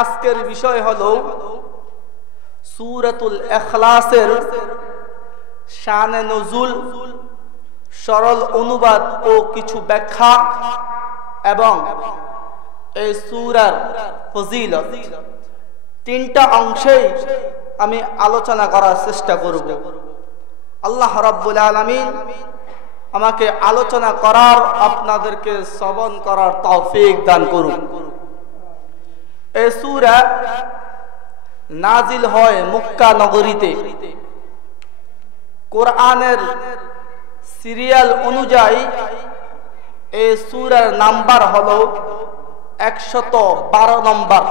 আজকের বিষয় হলো সূরাতুল ইখলাসের শানে নুজুল, সরল অনুবাদ ও কিছু ব্যাখ্যা এবং এই সূরার ফজিলত। তিনটা অংশেই আমি আলোচনা করার চেষ্টা করব। আল্লাহ রাব্বুল আলামিন আমাকে আলোচনা করার, আপনাদেরকে শ্রবণ করার তৌফিক দান করুন। এই সূরা নাজিল হয় মক্কা নগরীতে। কোরআনের সিরিয়াল অনুযায়ী এই সূরার নাম্বার হলো 112 নম্বর,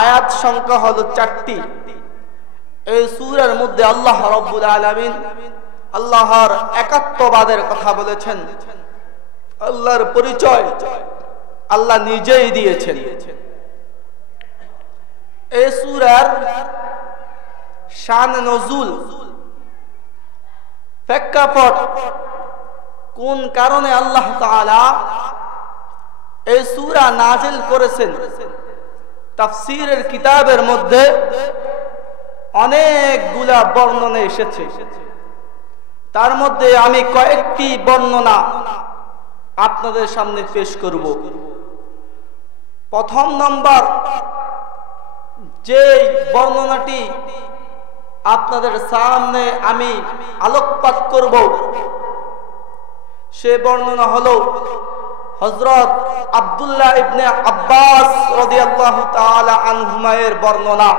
আয়াত সংখ্যা হলো 4টি। এই সূরার মধ্যে আল্লাহ রাব্বুল আলামিন আল্লাহর একাত্মবাদের কথা বলেছেন। আল্লাহর পরিচয় আল্লাহ নিজেই দিয়েছেন। এই সূরার শান নজুল, প্রেক্ষাপট, কোন কারণে আল্লাহ তাআলা এই সূরা নাজিল করেছেন, তাফসীরের কিতাবের মধ্যে অনেকগুলা বর্ণনা এসেছে। তার মধ্যে আমি কয়েকটি বর্ণনা আপনাদের সামনে পেশ করব। প্রথম নম্বর যে বর্ণনাটি আপনাদের সামনে আমি আলোকপাত করব, সে বর্ণনা হলো হযরত আব্দুল্লাহ ইবনে আব্বাস রাদিয়াল্লাহু তাআলা আনহুমায়ের বর্ণনা।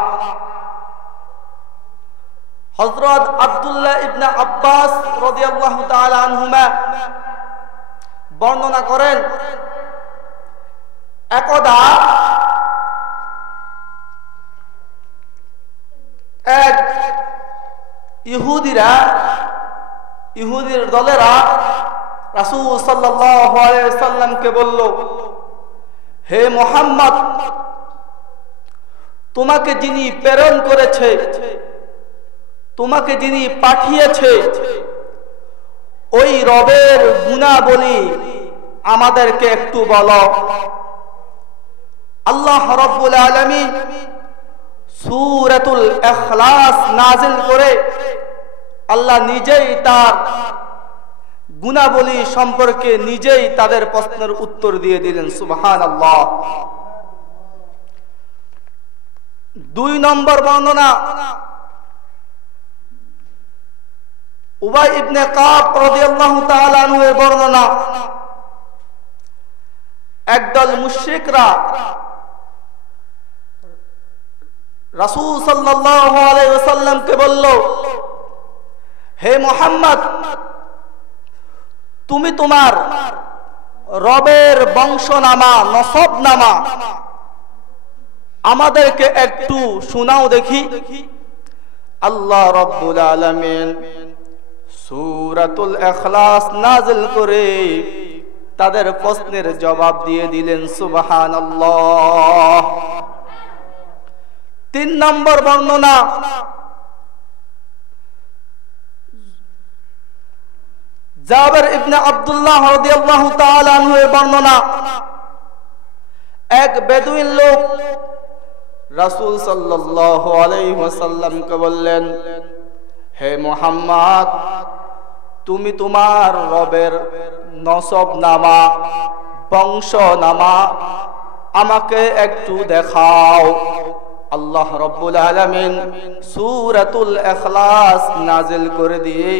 হযরত আব্দুল্লাহ ইবনে আব্বাস রাদিয়াল্লাহু তাআলা আনহুমা বর্ণনা করেন, একদা এক ইহুদির দলেরা রাসূল সাল্লাল্লাহু আলাইহি ওয়াসাল্লামকে বলল, হে মুহাম্মদ, তোমাকে যিনি প্রেরণ করেছে, তোমাকে যিনি পাঠিয়েছে, ওই রবের গুণাবলী আমাদেরকে একটু বলো। আল্লাহ রাব্বুল আলামিন সূরাতুল ইখলাস নাজিল করে আল্লাহ নিজেই তার গুণাবলী সম্পর্কে নিজেই তাদের প্রশ্নের উত্তর দিয়ে দিলেন। সুবহানাল্লাহ। 2 নম্বর বর্ণনা উবাই ইবনে কাব রাদিয়াল্লাহু তাআলা আনহু এর বর্ণনা। একদল মুশরিকরা রাসূল সাল্লাল্লাহু আলাইহি ওয়াসাল্লামকে বলল, হে মুহাম্মদ, তুমি তোমার রবের বংশনামা, নসবনামা আমাদেরকে একটু শোনাও দেখি। আল্লাহ রাব্বুল আলামিন সূরাতুল ইখলাস নাজিল করে তাদের প্রশ্নের জবাব দিয়ে দিলেন। সুবহানাল্লাহ। 3 নম্বর বর্ণনা জাবের ইবনে আব্দুল্লাহ রাদিয়াল্লাহু তাআলা আনহু এর বর্ণনা। এক বেদুইন লোক রাসূল সাল্লাল্লাহু আলাইহি ওয়াসাল্লামকে বললেন, হে মুহাম্মদ, তুমি তোমার রবের নসবনামা, বংশনামা আমাকে একটু দেখাও। আল্লাহ রাব্বুল আলামিন সূরাতুল ইখলাস নাজিল করে দিয়ে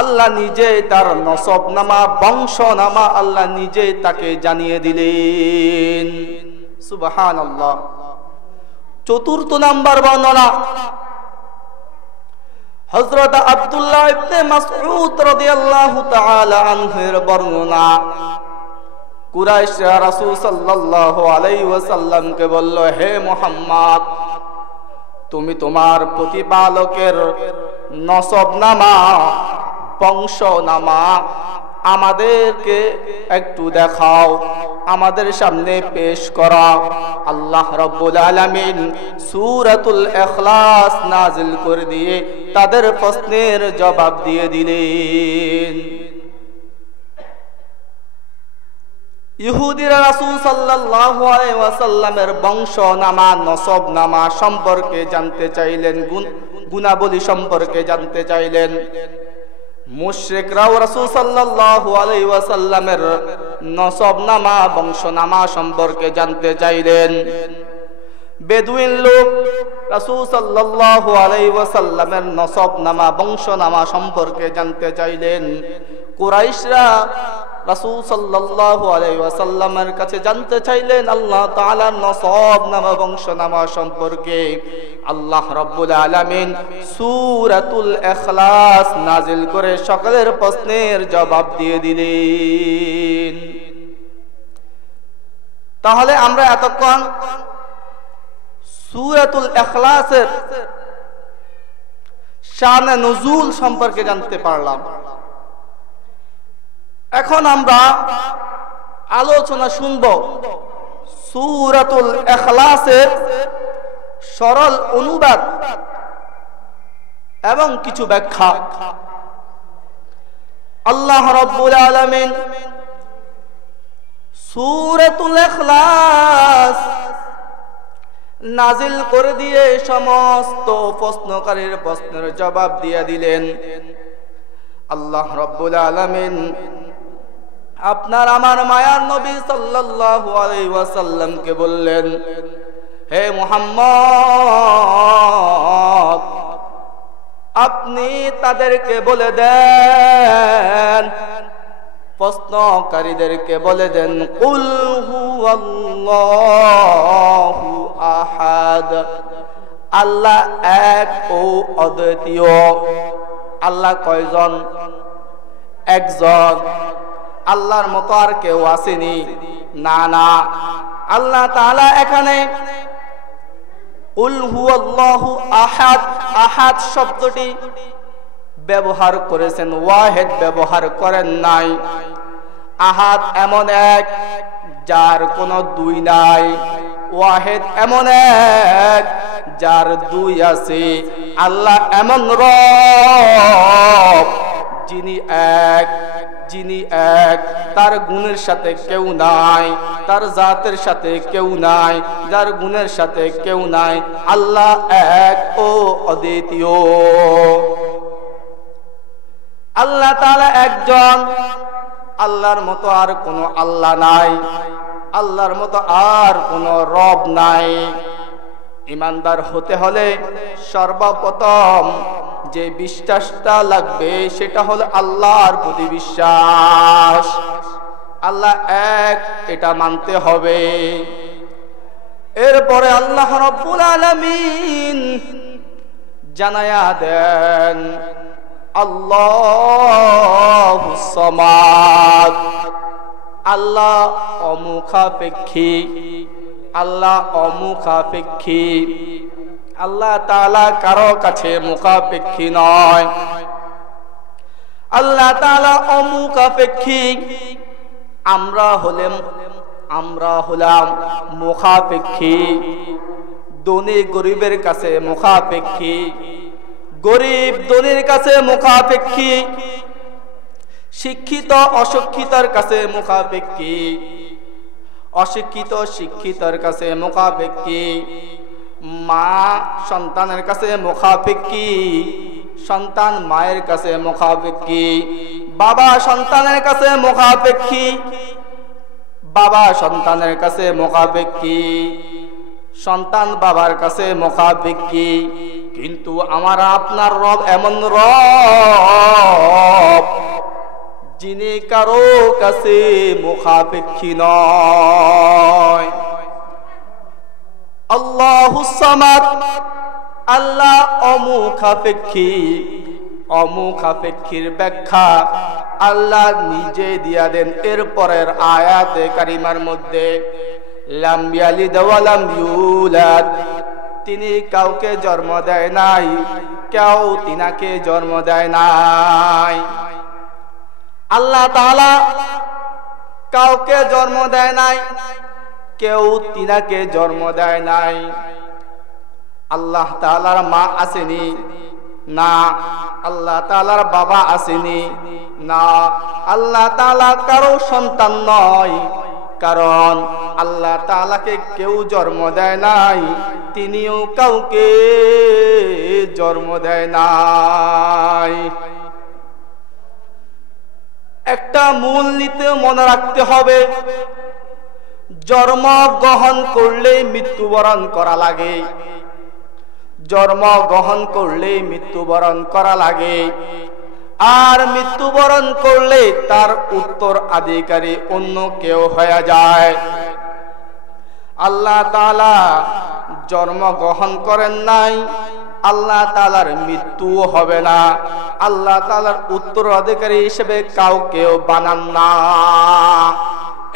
আল্লাহ নিজেই তার নসবনামা, বংশনামা আল্লাহ নিজেই তাকে জানিয়ে দিলেন। সুবহানাল্লাহ। 4 নম্বর বর্ণনা হযরত আব্দুল্লাহ ইবনে মাসউদ রাদিয়াল্লাহু তাআলা আনহু এর বর্ণনা। কুরাইশরা রাসূল সাল্লাল্লাহু আলাইহি ওয়াসাল্লামকে বলল, হে মুহাম্মদ, তুমি তোমার প্রতিপালকের নসবনামা, বংশনামা আমাদেরকে একটু দেখাও, আমাদের সামনে পেশ করা। আল্লাহ রাব্বুল আলামিন সূরাতুল ইখলাস নাজিল করে দিয়ে তাদের প্রশ্নের জবাব দিয়ে দিলেন। ইহুদিরা রাসূল সাল্লাল্লাহু আলাইহি ওয়াসাল্লামের বংশনামা নসবনামা সম্পর্কে জানতে চাইলেন, গুণাবলী সম্পর্কে জানতে চাইলেন। মুশরিকরাও রাসূল সাল্লাল্লাহু আলাইহি ওয়াসাল্লামের নসবনামা বংশনামা সম্পর্কে জানতে চাইলেন। বেদুইন লোক রাসূল সাল্লাল্লাহু আলাইহি ওয়াসাল্লামের নসবনামা বংশনামা সম্পর্কে জানতে চাইলেন। কুরাইশরা রাসূল সাল্লাল্লাহু আলাইহি ওয়াসাল্লামের কাছে জানতে চাইলেন আল্লাহ তাআলার নসবনামা বংশনামা সম্পর্কে। আল্লাহ রাব্বুল আলামিন সূরাতুল ইখলাস নাজিল করে সকলের প্রশ্নের জবাব দিয়ে দিলেন। তাহলে আমরা এতক্ষণ সূরাতুল ইখলাসের শানে নুজুল সম্পর্কে জানতে পারলাম। এখন আমরা আলোচনা শুনব সূরাতুল ইখলাসের সরল অনুবাদ এবং কিছু ব্যাখ্যা। আল্লাহ রাব্বুল আলামিন সূরাতুল ইখলাস নাজিল করে দিয়ে সমস্ত প্রশ্নকারীর প্রশ্নের জবাব দিয়ে দিলেন। আল্লাহ রাব্বুল আলামিন আপনার আমার মায়ার নবী সাল্লাল্লাহু আলাইহি ওয়াসাল্লামকে বললেন, হে মুহাম্মদ, আপনি তাদেরকে বলে দেন, প্রশ্নকারীদেরকে বলে দেন, কুল হুয়াল্লাহু আহাদ, আল্লাহ এক ও অদ্বিতীয়। আল্লাহ কয়জন? একজন। আল্লাহর মতো আর কেউ আসেনি? না না। আল্লাহ তাআলা এখানে কুল হুয়াল্লাহু আহাদ, আহাদ শব্দটি ব্যবহার করেছেন, ওয়াহিদ ব্যবহার করেন নাই। আহাদ এমন এক যার কোনো দুই নাই, ওয়াহিদ এমন এক যার দুই আছে। আল্লাহ এমন রব যিনি এক, তার গুণের সাথে কেউ নাই, তার জাতের সাথে কেউ নাই, যার গুণের সাথে কেউ নাই। আল্লাহ এক ও অদ্বিতীয়। আল্লাহ তাআলা একজন। আল্লাহর মতো আর কোনো আল্লাহ নাই, আল্লাহর মতো আর কোনো রব নাই। ঈমানদার হতে হলে সর্বপ্রথম যে বিশ্বাসটা লাগবে সেটা হলো আল্লাহর প্রতি বিশ্বাস। আল্লাহ এক, এটা মানতে হবে। এরপরে আল্লাহ রাব্বুল আলামিন জানায়া দেন আল্লাহুস সামাদ, আল্লাহ অমুখাপেক্ষী। আল্লাহ অমুখাপেক্ষী। আল্লাহ তাআলা কারো কাছে মুখাপেক্ষী নয়। আল্লাহ তাআলা অমুখাপেক্ষী। আমরা হলাম মুখাপেক্ষী। ধনী গরিবের কাছে মুখাপেক্ষী, গরিব ধনীর কাছে মুখাপেক্ষী, শিক্ষিত অশিক্ষিতর কাছে মুখাপেক্ষী, অশিক্ষিত শিক্ষিতর কাছে মুখাপেক্ষী, মা সন্তানের কাছে মুখাপেক্ষী, সন্তান মায়ের কাছে মুখাপেক্ষী, বাবা সন্তানের কাছে মুখাপেক্ষী, বাবা সন্তানের কাছে মুখাপেক্ষী, সন্তান বাবার কাছে মুখাপেক্ষী। কিন্তু আমার আপনার রব এমন রব যিনি কারো কাছে মুখাপেক্ষী নয়। আল্লাহুস সামাদ, আল্লাহ অমুখাপেক্ষী। অমুখাপেক্ষীর ব্যাখ্যা আল্লাহ নিজে দিয়া দেন এরপরের আয়াতে কারিমার মধ্যে, লাম ইয়ালিদ ওয়া লাম ইউলাদ, তিনি কাউকে জন্ম দেয় নাই, কেউ তিনাকে জন্ম দেয় নাই। আল্লাহ তাআলা কাউকে জন্ম দেয় নাই, কেউ তিনাকে জন্ম দেয় নাই। আল্লাহ তাআলার মা আসেনি? না। আল্লাহ তাআলার বাবা আসেনি? না। আল্লাহ তাআলা কারো সন্তান নয়, কারণ আল্লাহ তাআলাকে কেউ জন্ম দেয় নাই, তিনিও কাউকে জন্ম দেয় নাই। একটা মূল নীতি মনে রাখতে হবে, জন্মগ্রহণ করলে মৃত্যুবরণ করা লাগে, জন্মগ্রহণ করলে মৃত্যুবরণ করা লাগে। আর মৃত্যুবরণ করলে তার উত্তরাধিকারী অন্য কেউ হয়ে যায়। আল্লাহ তাআলা জন্মগ্রহণ করেন নাই, আল্লাহ তাআলার মৃত্যুও হবে না, আল্লাহ তাআলার উত্তরাধিকারী হিসেবে কাউকেও বানান না।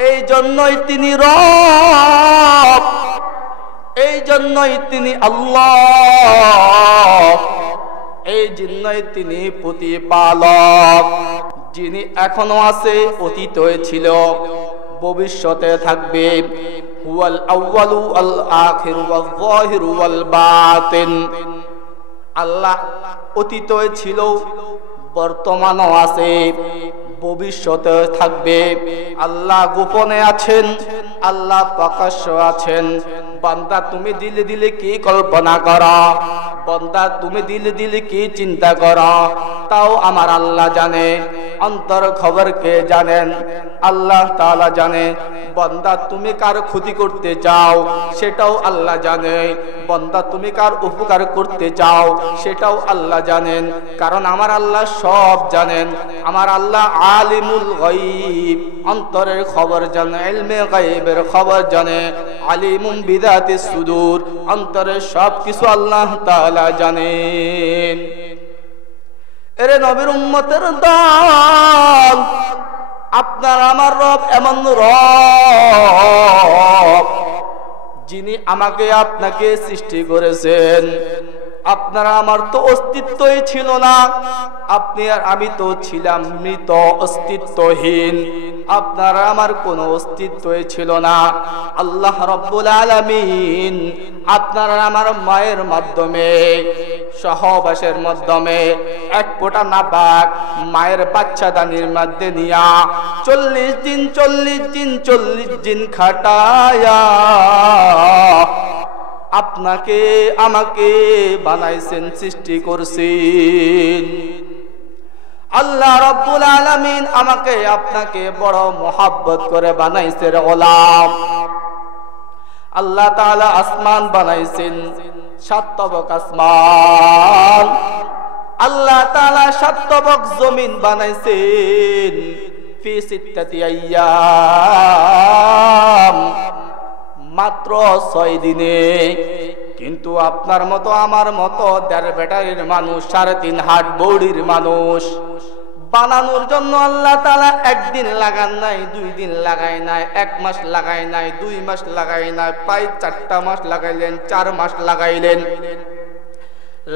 এই জন্যই তিনি রব, এই জন্যই তিনি আল্লাহ, এই জন্যই তিনি প্রতিপালক, যিনি এখনো আছে, অতীতে ছিল, ভবিষ্যতে থাকবে। হুয়াল আউয়ালু আল আখিরু ওয়াল যাহিরু ওয়াল বাতিন। আল্লাহ অতীতে ছিল, বর্তমানও আছে, ভবিষ্যতে থাকবে। আল্লাহ গোপনে আছেন, আল্লাহ প্রকাশ্য আছেন। বান্দা তুমি দিলে দিলে কি কল্পনা করো, বান্দা তুমি দিলে দিলে কি চিন্তা করো, তাও আমার আল্লাহ জানে। অন্তর খবর কে জানেন? আল্লাহ তাআলা জানে। বান্দা তুমি কার ক্ষতি করতে চাও, সেটাও আল্লাহ জানে। বান্দা তুমি কার উপকার করতে চাও, সেটাও আল্লাহ জানেন। কারণ আমার আল্লাহ সব জানেন। আমার আল্লাহ আলিমুল গায়ব, অন্তরের খবর জানে, ইলমে গায়বের খবর জানে। আলিমুম বিদাতিস সুদূর, অন্তরের সব কিছু আল্লাহ তাআলা জানেন। এরে নবীর উম্মতের দল, আপনার আমার রব এমন রব যিনি আমাকে আপনাকে সৃষ্টি করেছেন। আপনার আমার তো অস্তিত্বই ছিল না, আপনি আর আমি তো ছিলাম মৃত, অস্তিত্বহীন। আপনার আমার কোনো অস্তিত্বই ছিল না। আল্লাহ রাব্বুল আলামিন আপনার আমার মায়ের মাধ্যমে, সহবাসের মাধ্যমে এক ফোঁটা নাপাক মায়ের বাচ্চাদানির মধ্যে নিয়া 40 দিন খাটায়া আপনাকে আমাকে বানাইছেন, সৃষ্টি করছেন। আল্লাহ রাব্বুল আলামিন আমাকে আপনাকে বড় মোহাব্বত করে বানাইছে রে গোলাম। আল্লাহ তাআলা আসমান বানাইছেন, 7 তবক আসমান। আল্লাহ তাআলা 7 তবক জমিন বানাইছেন ফি 6 আইয়াম, মাত্র 6 দিনে। কিন্তু আপনার মতো আমার মতো 1.5 ব্যাটারির মানুষ, 3.5 হাত বৌড়ির মানুষ বানানোর জন্য আল্লাহ তাআলা 1 দিন লাগান নাই, 2 দিন লাগাই নাই, 1 মাস লাগাই নাই, 2 মাস লাগাই নাই, প্রায় 4টা মাস লাগাইলেন, 4 মাস লাগাইলেন।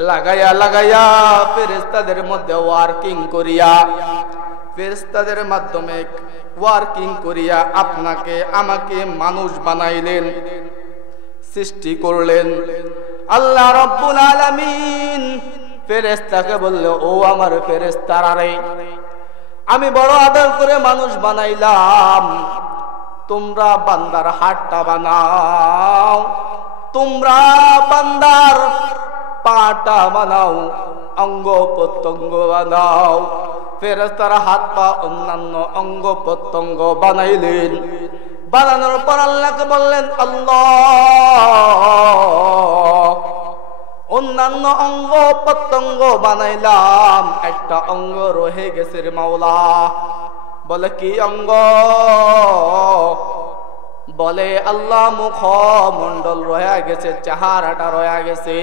লাগাইয়া লাগাইয়া ফেরেশতাদের মধ্যে ওয়ার্কিং করিয়া, ফেরেশতাদের মাধ্যমে ওয়ার্কিং করিয়া আপনাকে আমাকে মানুষ বানাইলেন, সৃষ্টি করলেন। আল্লাহ রাব্বুল আলামিন ফেরেশতাকে বলল, ও আমার ফেরেশতারা রে, আমি বড় আদর করে মানুষ বানাইলাম, তোমরা বান্দার হাতটা বানাও, তোমরা বান্দার পাটা বানাও, অঙ্গ প্রত্যঙ্গ বানাও। ফেরেশতারা হাত পা অন্যান্য অঙ্গ প্রত্যঙ্গ বানাইলেন। বানানোর পর আল্লাহকে বললেন, আল্লাহ, অন্যান্য অঙ্গ প্রত্যঙ্গ বানাইলাম, একটা অঙ্গ রয়ে গেছে রে মাওলা। বলে কি অঙ্গ? বলে আল্লাহ মুখ মন্ডল রয়ে গেছে, চেহারাটা রয়ে গেছে।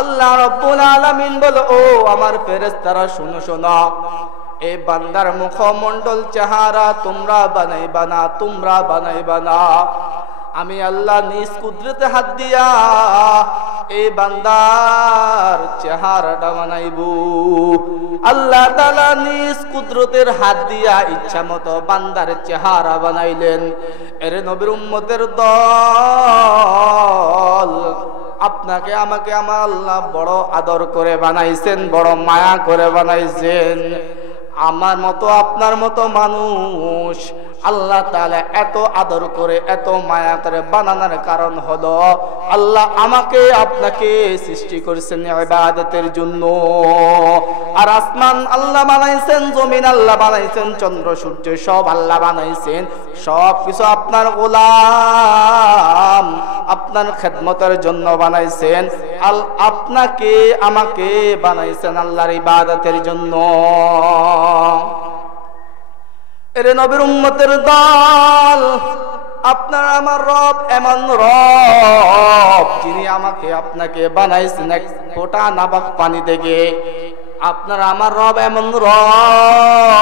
আল্লাহ রাব্বুল আলামিন বলে, ও আমার ফেরেশতারা শুনো শোনো, এই বান্দার মুখমণ্ডল চেহারা তোমরা বানাইবা না, তোমরা বানাইবা না। আমি আল্লাহ নিজ কুদরতে হাত দিয়া এই বান্দার চেহারাটা বানাইবো। আল্লাহ তাআলা নিজ কুদরতের হাত দিয়া ইচ্ছা মতো বান্দার চেহারা বানাইলেন। এর নবীর উম্মতের দল, আপনাকে আমাকে আমার আল্লাহ বড় আদর করে বানাইছেন, বড় মায়া করে বানাইছেন। আমার মতো আপনার মতো মানুষ আল্লাহ তাআলা এত আদর করে এত মায়া করে বানানোর কারণ হলো আল্লাহ আমাকে আপনাকে সৃষ্টি করেছেন ইবাদতের জন্য। আর আসমান আল্লাহ বানাইছেন, জমিন আল্লাহ বানাইছেন, চন্দ্র সূর্য সব আল্লাহ বানাইছেন, সব কিছু আপনার গোলাম আপনার খেদমতের জন্য বানাইছেন। আপনাকে আমাকে বানাইছেন আল্লাহর ইবাদতের জন্য। এরে নবীর উম্মতের দল, আপনার আমার রব এমন রব যিনি আমাকে আপনাকে বানাইছেন এক ফোঁটা নাপাক পানি থেকে। আপনার আমার রব এমন রব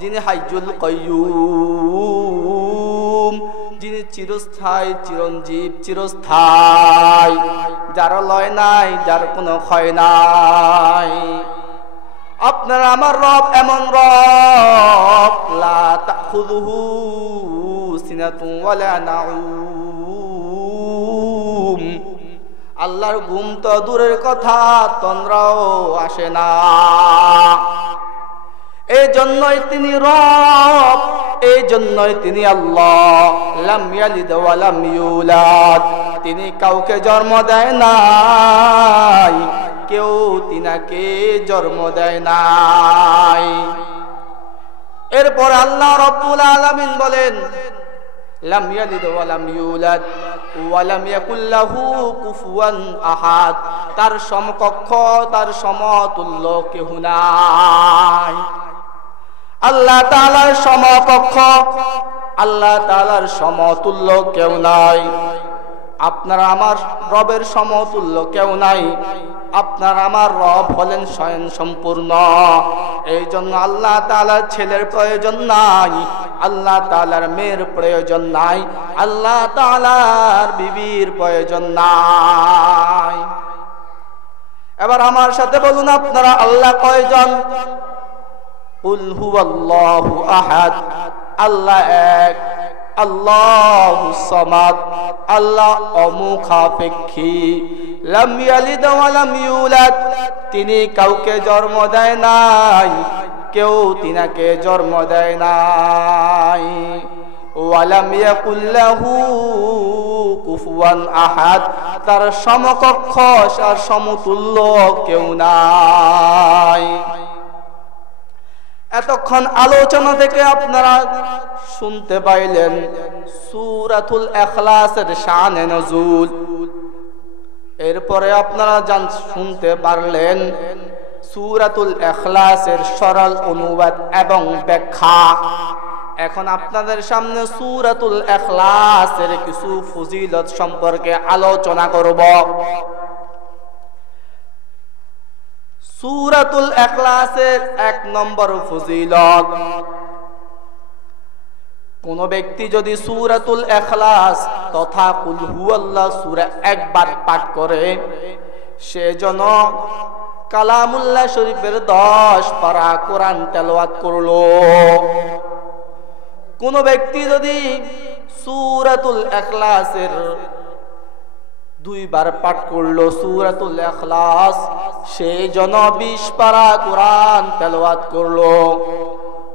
যিনি হাইয়ুল কাইয়ুম, যিনি চিরস্থায়ী, চিরঞ্জীব, চিরস্থায়ী, যার লয় নাই, যার কোনো ক্ষয় নাই। আপনার আমার রব এমন রব লা তাখুযুহু সিনাতুন ওয়ালা নাউম, আল্লাহর ঘুম তো দূরের কথা, তন্দ্রাও আসে না। এই জন্যই তিনি রব, এই জন্যই তিনি আল্লাহ। লাম ইয়ালিদ ওয়া লাম ইউলাদ, তিনি কাউকে জন্ম দেয় নাই, কেউ তিনাকে জন্ম দেয় নাই। এরপর আল্লাহ রাব্বুল আলামিন বলেন লাম ইয়ালিদ ওয়া লাম ইউলাদ ওয়া লাম ইয়াকুল লাহু কুফুয়ান আহাদ, তার সমকক্ষ তার সমতুল্য কেউ নাই। আল্লাহ তাআলার সমকক্ষ, আল্লাহ তাআলার সমতুল্য কেউ নাই। আপনার আমার রবের সমতুল্য কেউ নাই। আপনার আমার রব হলেন স্বয়ং সম্পূর্ণ। এই জন্য আল্লাহ তাআলার ছেলের প্রয়োজন নাই, আল্লাহ তাআলার মেয়ের প্রয়োজন নাই, আল্লাহ তাআলার বিবির প্রয়োজন নাই। এবার আমার সাথে বলুন আপনারা আল্লাহ কয়জন? কুল হুয়াল্লাহু আহাদ, আল্লাহ এক, আল্লাহুস সামাদ, আল্লাহ অমুখাপেক্ষী। লাম ইয়ালিদ ওয়া লাম ইউলাদ, তিনি কাউকে জন্ম দেয় নাই, কেউ তিনাকে জন্ম দেয় নাই। ওয়া লাম ইয়াকুল লাহু কুফুয়ান আহাদ, তার সমকক্ষ আর সমতুল্য কেউ নাই। এতক্ষণ আলোচনা থেকে আপনারা শুনতে পাইলেন সূরাতুল ইখলাসের শানে নজুল। এরপরে আপনারা শুনতে পারলেন সূরাতুল ইখলাসের সরল অনুবাদ এবং ব্যাখ্যা। এখন আপনাদের সামনে সূরাতুল ইখলাসের কিছু ফজিলত সম্পর্কে আলোচনা করব। সূরাতুল ইখলাসের 1 নম্বর ফজিলত, কোন ব্যক্তি যদি সূরাতুল ইখলাস তথা কুল হুয়াল্লাহ সূরা একবার পাঠ করে, সে যেন কালামুল্লাহ শরীফের 10 পারা কোরআন তেলাওয়াত করলো। কোন ব্যক্তি যদি সূরাতুল ইখলাসের 2 বার পাঠ করলো সূরাতুল ইখলাস, সে যেন 20 পারা কোরআন তেলাওয়াত করলো।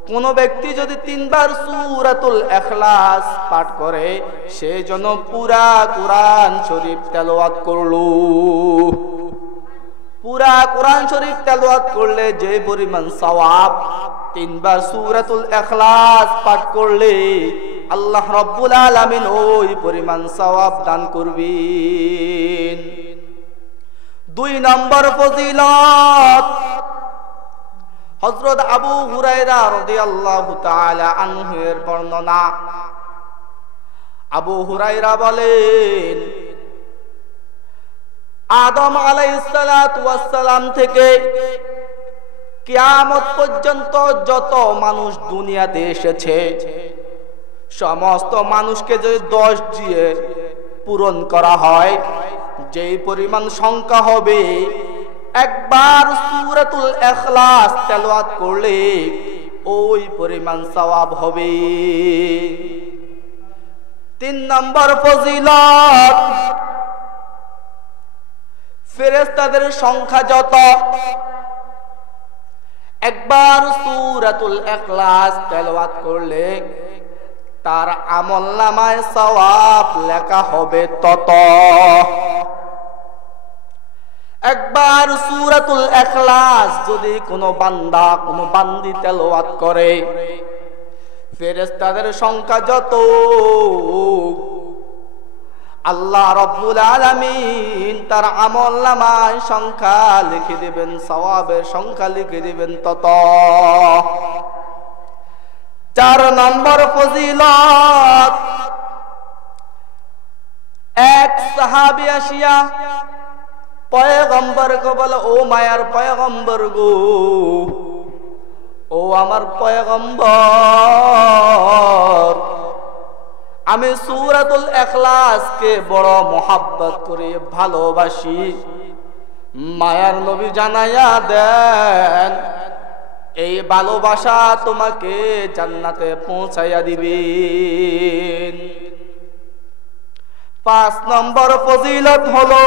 কোন ব্যক্তি যদি 3 বার সূরাতুল ইখলাস পাঠ করে, সে যেন পুরা কোরআন শরীফ তেলাওয়াত করলো। পুরা কোরআন শরীফ তেলাওয়াত করলে যে পরিমাণ সওয়াব, 3 বার সূরাতুল ইখলাস পাঠ করলে আল্লাহ রাব্বুল আলামিন ওই পরিমাণ সওয়াব দান করবেন। 2 নম্বর ফজিলত, হযরত আবু হুরায়রা রাদিয়াল্লাহু তাআলা আনহু এর বর্ণনা। আবু হুরায়রা বলেন, আদম আলাইহিস সালাতু ওয়াস সালাম থেকে কিয়ামত পর্যন্ত যত মানুষ দুনিয়াতে এসেছে, সমস্ত মানুষকে যদি 10 দিয়ে পূরণ করা হয়, যেই পরিমাণ সংখ্যা হবে, একবার সূরাতুল ইখলাস তেলাওয়াত করলে ওই পরিমাণ সওয়াব হবে। 3 নম্বর ফজিলত, ফেরেশতাদের সংখ্যা যত, একবার সূরাতুল ইখলাস তেলাওয়াত করলে তার আমলনামায় সওয়াব লেখা হবে তত। একবার সূরাতুল ইখলাস যদি কোনো বান্দা কোনো বান্দি তেলাওয়াত করে, ফেরেশতাদের সংখ্যা যত, আল্লাহ রাব্বুল আলামিন তার আমলনামায় সংখ্যা লিখে দিবেন, সওয়াবের সংখ্যা লিখে দিবেন তত। 4 নম্বর ফজিলত, এক সাহাবী আসিয়া পয়গম্বরকে বলে, ও মায়ার পয়গম্বর গো, ও আমার পয়গম্বর, আমি সূরাতুল ইখলাসকে বড় মোহাব্বত করে ভালোবাসি, মায়ার নবী জানাইয়া দেন এই ভালোবাসা তোমাকে জান্নাতে পৌঁছাইয়া দিবেন। 5 নম্বর ফজিলত হলো,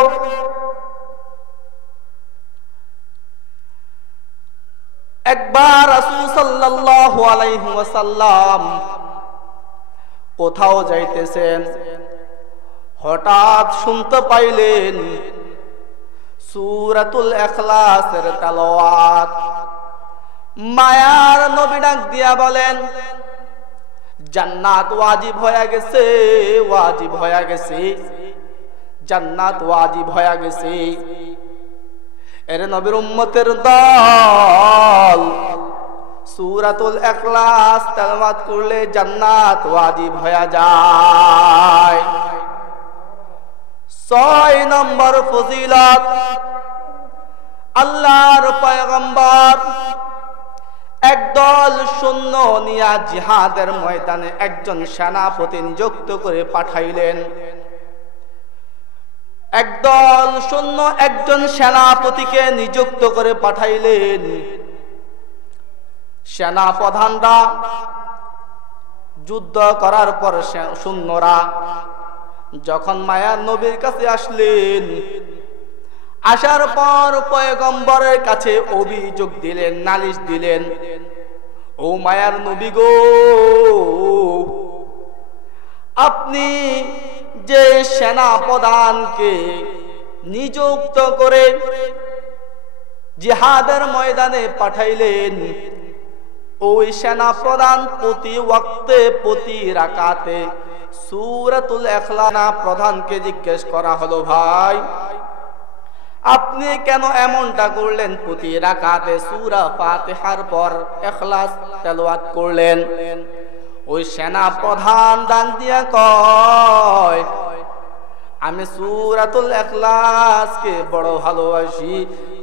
একবার রাসূল সাল্লাল্লাহু আলাইহি ওয়াসাল্লাম কোথাও যাইতেছেন, হঠাৎ শুনতে পাইলেন সূরাতুল ইখলাসের তেলাওয়াত। মায়ার নবী ডাক দিয়া বলেন, জান্নাত ওয়াজিব হয়ে গেছে, ওয়াজিব হয়ে গেছে, জান্নাত ওয়াজিব হয়ে গেছে। এর নবীর উম্মতের দল, সূরাতুল ইখলাস তেলাওয়াত করলে জান্নাত ওয়াজিব হয়ে যায়। 6 নম্বর ফজিলত, আল্লাহর পয়গম্বর একদল সৈন্য নিয়া জিহাদের ময়দানে একজন সেনাপতি নিযুক্ত করে পাঠাইলেন। একদল সৈন্য একজন সেনাপতিকে নিযুক্ত করে পাঠাইলেন। সেনা প্রধানরা যুদ্ধ করার পর সৈন্যরা যখন মায়ার নবীর কাছে আসলেন, আসার পর পয়গম্বরের কাছে অভিযোগ দিলেন, নালিশ দিলেন, ও মায়ার নবী গো, আপনি যে সেনা প্রধানকে নিযুক্ত করে জিহাদের ময়দানে পাঠাইলেন, ওই সেনা প্রধান প্রতি ওয়াক্তে প্রতি রাকাতে সূরাতুল ইখলাস প্রধানকে জিজ্ঞেস করা হলো, ভাই আপনি কেন এমনটা করলেন? প্রতি রাকাতে সূরা ফাতিহার পর ইখলাস তেলাওয়াত করলেন। ওই সেনা প্রধান ডাক দিয়া কয়, আমি সূরাতুল ইখলাসকে বড় ভালোবাসি,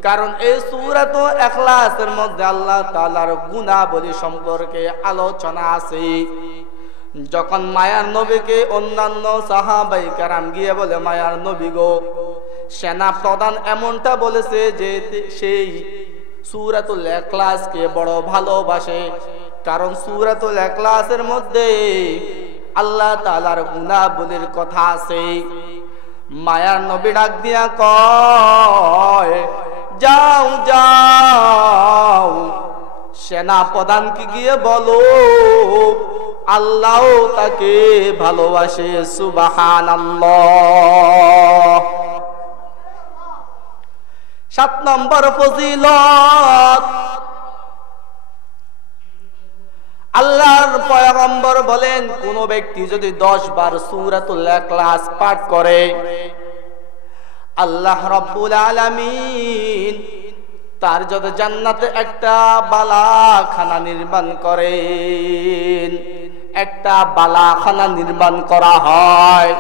কারণ এই সূরাতুল ইখলাসের মধ্যে আল্লাহ তাআলার গুণাবলী সম্পর্কে আলোচনা আছে। যখন মায়ার নবীকে অন্যান্য সাহাবায়ে কেরাম গিয়ে বলে, মায়ার নবী গো, সেনা প্রধান এমনটা বলেছে যে সেই সূরাতুল ইখলাসকে বড় ভালোবাসে, কারণ সূরাতুল ইখলাসের মধ্যে আল্লাহ তাআলার গুণাবলীর কথা আছে। মায়ার নবী ডাক দিয়া কয়, যাও যাও, সেনা প্রধানকে গিয়ে বলো আল্লাহ তাকে ভালোবাসে। সুবহানাল্লাহ। 7 নম্বর ফজিলত, আল্লাহর পয়গম্বর বলেন, কোন ব্যক্তি যদি 10 বার সূরাতুল ইখলাস পাঠ করে, আল্লাহ রাব্বুল আলামিন তার যদি জান্নাতে একটা বালাখানা নির্মাণ করেন, একটা বালাখানা নির্মাণ করা হয়।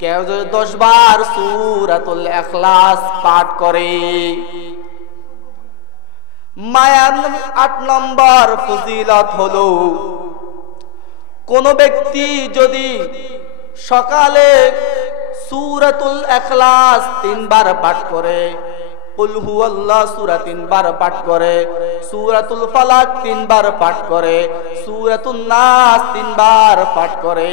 কেউ যদি 10 বার সূরাতুল ইখলাস পাঠ করে। মায়ার 8 নম্বর ফজিলত হলো, কোন ব্যক্তি যদি সকালে সূরাতুল ইখলাস 3 বার পাঠ করে, কুল হুয়াল্লাহ সূরা 3 বার পাঠ করে, সূরাতুল ফালাক 3 বার পাঠ করে, সূরাতুন নাস 3 বার পাঠ করে,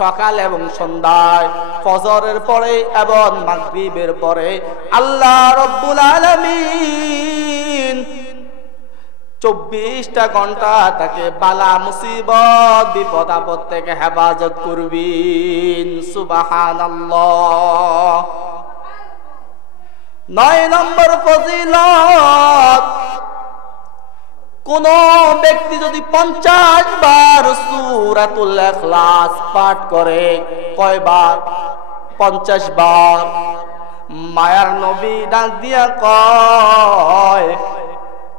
সকাল এবং সন্ধ্যায়, ফজরের পরে এবং মাগরিবের পরে, আল্লাহ রাব্বুল আলামিন 24টা ঘন্টা তাকে বালা মুসিবত বিপদ আপদ থেকে হেফাজত করবেন। সুবহানাল্লাহ। 9 নম্বর ফজিলত, কোন ব্যক্তি যদি 50 বার সূরাতুল ইখলাস পাঠ করে, কয়বার? 50 বার। মায়ার নবী ডাক দিয়া কয়,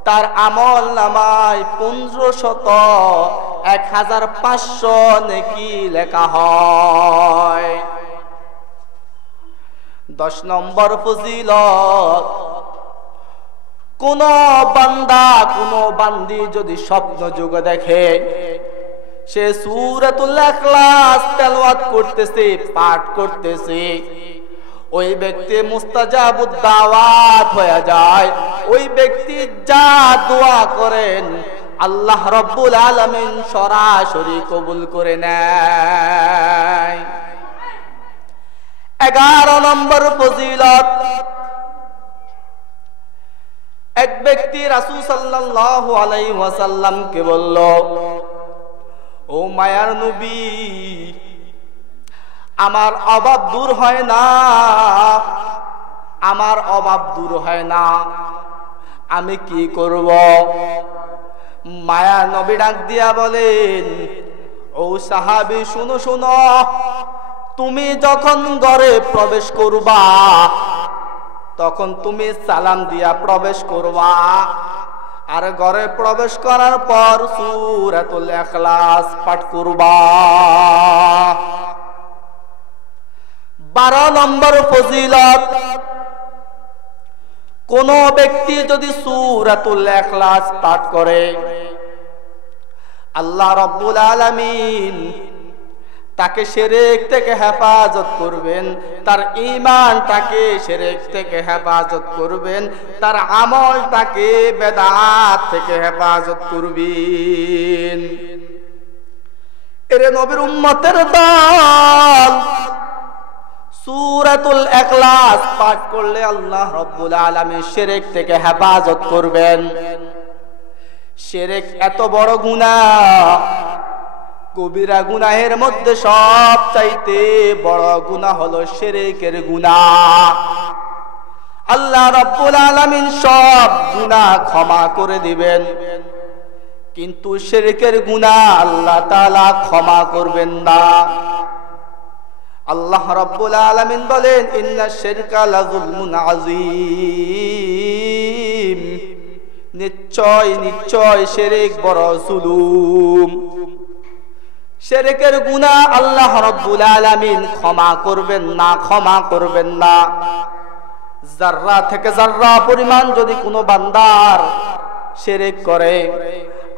তার আমল নামায় 1500 নেকি লেখা হয়। 10 নম্বর ফজিলত, কোন বান্দা কোন বান্দি যদি স্বপ্ন যুগ দেখে সে সূরাতুল ইখলাস তেলাওয়াত করতেছে, পাঠ করতেছে, ওই ব্যক্তি মুস্তাজাবুদ দাওয়াত হয়ে যায়। ওই ব্যক্তি যা দোয়া করেন আল্লাহ রাব্বুল আলামিন সরাসরি কবুল করে নেয়। 11 নম্বর ফজিলত, এক ব্যক্তি রাসূল সাল্লাল্লাহু আলাইহি ওয়াসাল্লামকে বলল, ও মায়ার নবী, আমার অভাব দূর হয় না, আমার অভাব দূর হয় না, আমি কি করব? মায়ার নবী ডাক দিয়া বলেন, ও সাহাবী, শুনো শুনো, তুমি যখন ঘরে প্রবেশ করবা তখন তুমি সালাম দিয়া প্রবেশ করবা, আর ঘরে প্রবেশ করার পর সূরাতুল ইখলাস পাঠ করবা। 12 নম্বর ফজিলত, কোন ব্যক্তি যদি সূরাতুল ইখলাস পাঠ করে আল্লাহ রাব্বুল আলামিন তাকে শিরক থেকে হেফাজত করবেন, তার ঈমান তাকে শিরক থেকে হেফাজত করবেন, তার আমল তাকে বেদাত থেকে হেফাজত করবেন। এরে নবীর উম্মতের দল, সূরাতুল ইখলাস পাঠ করলে আল্লাহ রাব্বুল আলামিন শিরক থেকে হেফাজত করবেন। শিরক এত বড় গুনাহ, কবিরা গুনাহের মধ্যে সবচাইতে বড় গুনাহ হলো শিরকের গুনাহ। আল্লাহ রাব্বুল আলামিন সব গুনাহ ক্ষমা করে দিবেন, কিন্তু শিরকের গুনাহ আল্লাহ তাআলা ক্ষমা করবেন না। আল্লাহ রাব্বুল আলামিন বলেন, ইন্নাশ শিরকা লাযুলমুন আযীম, নিশ্চয় নিশ্চয় শিরক বড় জুলুম। শিরকের গুনাহ আল্লাহ রাব্বুল আলামিন ক্ষমা করবেন না, ক্ষমা করবেন না। যাররা থেকে যাররা পরিমাণ যদি কোনো বান্দার শিরক করে,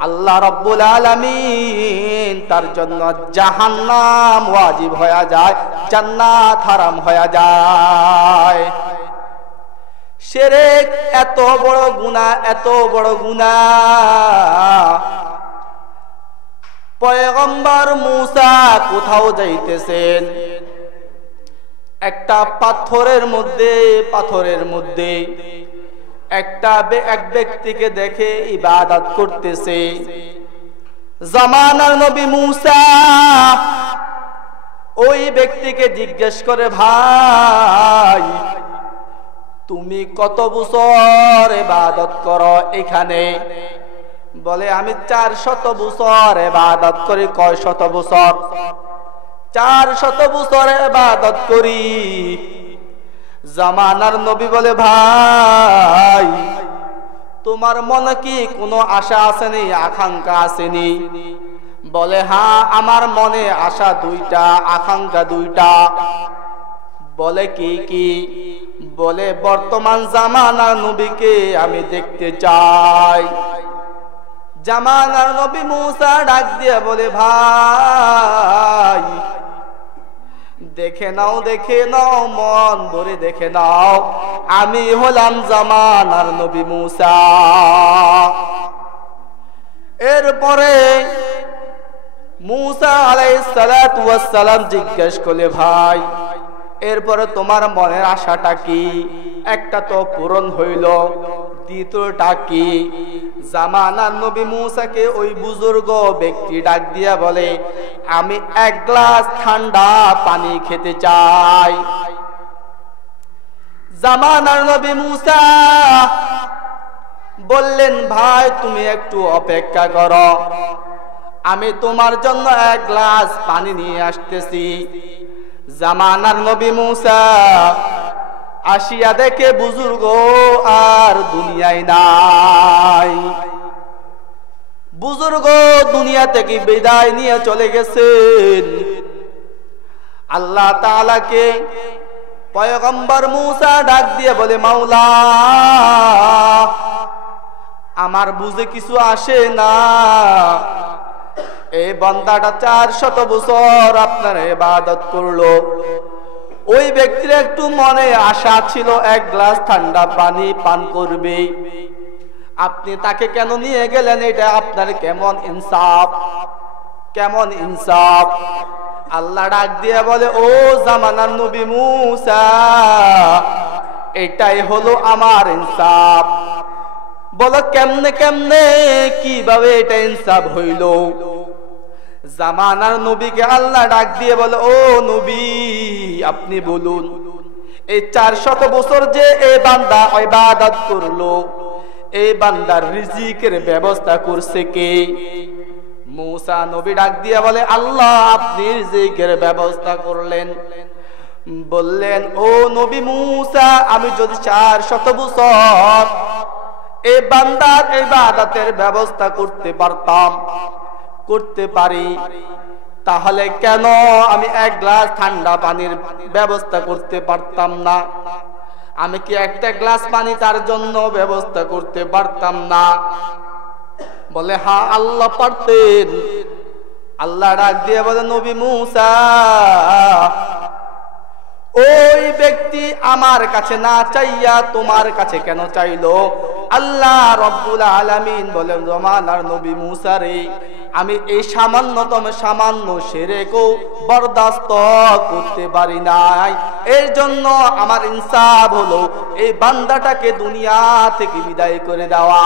আল্লাহ রাব্বুল আলামিন তার জন্য জাহান্নাম ওয়াজিব হয়ে যায়, জান্নাত হারাম হয়ে যায়। শিরক এত বড় গুনাহ, এত বড় গুনাহ, পয়গম্বর মুসা কোথাও যাইতেছেন, একটা পাথরের মধ্যে এক ব্যক্তিকে দেখে ইবাদত করতেছে। জামানার নবী মুসা ওই ব্যক্তিকে জিজ্ঞেস করে, ভাই তুমি কত বছর ইবাদত করো এখানে? বলে, আমি 400 বছর ইবাদত করি। কয় শত বছর? 400 বছর ইবাদত করি। জামানার নবী বলে, ভাই তোমার মনে কি কোনো আশা আসেনি, আকাঙ্ক্ষা আসেনি? বলে, হ্যাঁ, আমার মনে আশা 2টা, আকাঙ্ক্ষা 2টা। বলে, কি কি? বলে, বর্তমান জামানার নবীকে আমি দেখতে চাই। জামানার নবী মুসা ডাক দিয়ে বলে, ভাই দেখে নাও, দেখে নাও, মন ভরে দেখে নাও, আমি হলাম জামানার নবী মুসা। এরপরে মুসা আলাইহিস সালাতু ওয়াস সালাম জিজ্ঞেস করলে, ভাই এরপরে তোমার মনের আশাটা কি? একটা তো পূরণ হইল, দ্বিতীয়টা কি? জামানার নবী মূসাকে ওই বুজুর্গ ব্যক্তি ডাক দিয়া বলে, আমি এক গ্লাস ঠান্ডা পানি খেতে চাই। জামানার নবী মূসা বললেন, ভাই তুমি একটু অপেক্ষা করো, আমি তোমার জন্য এক গ্লাস পানি নিয়ে আসতেছি। জামানার নবী মূসা আসিয়া দেখে বুজুর্গ আর দুনিয়ায় নাই। বুজুর্গ দুনিয়া থেকে বিদায় নিয়ে চলে গেছেন। আল্লাহ তাআলাকে পয়গম্বর মূসা ডাক দিয়ে বলে, মাওলা আমার বুঝে কিছু আসে না, এই বান্দাটা 400 বছর আপনার ইবাদত করলো। ওই ব্যক্তির একটু মনে আশা ছিল এক গ্লাস ঠান্ডা পানি পান করবে, আপনি তাকে কেন নিয়ে গেলেন? এটা আপনার কেমন ইনসাফ, কেমন ইনসাফ? আল্লাহ ডাক দিয়ে বলে, ও জামানার নবী মূসা, এটাই হলো আমার ইনসাফ। বলো কেমনে কেমনে, কিভাবে এটা ইনসাফ হইল? জামানার নবীকে আল্লাহ ডাক দিয়ে বলে, ও নবী আপনি বলুন, এই 400 বছর যে এই বান্দা ইবাদত করলো, এই বান্দার রিজিকের ব্যবস্থা করছে কে? মূসা নবী ডাক দিয়ে বলে, আল্লাহ আপনি রিজিকের ব্যবস্থা করলেন। বললেন, ও নবী মূসা, আমি যদি 400 বছর এই বান্দার ইবাদতের ব্যবস্থা করতে পারতাম, করতে পারি, তাহলে কেন আমি এক গ্লাস ঠান্ডা পানির ব্যবস্থা করতে পারতাম না? আমি কি একটা গ্লাস পানি তার জন্য ব্যবস্থা করতে পারতাম না? বলে, হ্যাঁ আল্লাহ পারতেন। আল্লাহ ডাক দিয়ে বলে, নবী মূসা, ওই ব্যক্তি আমার কাছে না চাইয়া তোমার কাছে কেন চাইলো? আল্লাহ রব্বুল আলামিন বলেন, জামানার নবী মূসা রে, আমি এই সামান্য শিরকও বরদাস্ত করতে পারি নাই। এর জন্য আমার ইনসাফ হলো এই বান্দাটাকে দুনিয়া থেকে বিদায় করে দেওয়া।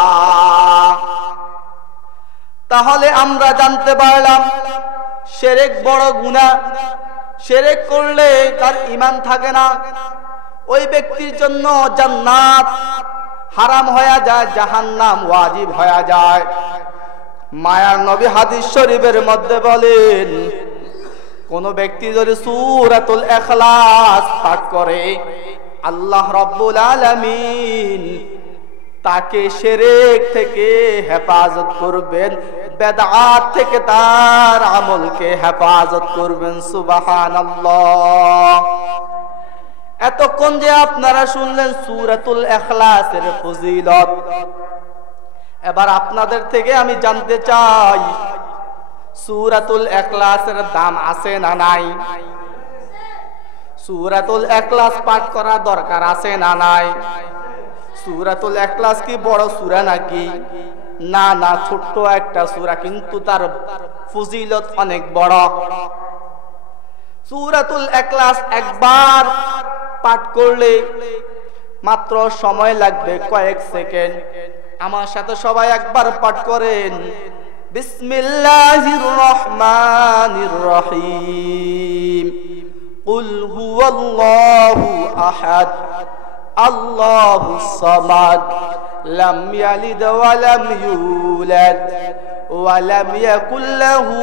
তাহলে আমরা জানতে পারলাম শিরক বড় গুনাহ। শিরক করলে তার ঈমান থাকে না, ওই ব্যক্তির জন্য জান্নাত হারাম হয়ে যায়, জাহান্নাম ওয়াজিব হয়ে যায়। মায়ার নবী হাদিস শরীফের মধ্যে বলেন, কোন ব্যক্তি যদি সূরাতুল ইখলাস পাঠ করে, আল্লাহ রাব্বুল আলামিন তাকে শিরক থেকে হেফাজত করবেন, বেদআত থেকে তার আমলকে হেফাজত করবেন। সুবহানাল্লাহ। এতক্ষণ যে আপনারা শুনলেন সূরাতুল ইখলাসের ফজিলত, এবার আপনাদের থেকে আমি জানতে চাই, সূরাতুল ইখলাসের দাম আছে না নাই? সূরাতুল ইখলাস পাঠ করা দরকার আছে না নাই? সূরাতুল ইখলাস কি বড় সূরা নাকি? না না, ছোট্ট একটা সূরা, কিন্তু তার ফজিলত অনেক বড়। সূরাতুল ইখলাস একবার পাঠ করলে মাত্র সময় লাগবে কয়েক সেকেন্ড। আমার সাথে সবাই একবার পাঠ করেন, বিসমিল্লাহির রহমানির রহিম। কুল হুয়াল্লাহু আহাদ আল্লাহুস সামাদ লাম ইয়ালিদ ওয়া লাম ইউলাদ ওয়া লাম ইয়াকুল লাহু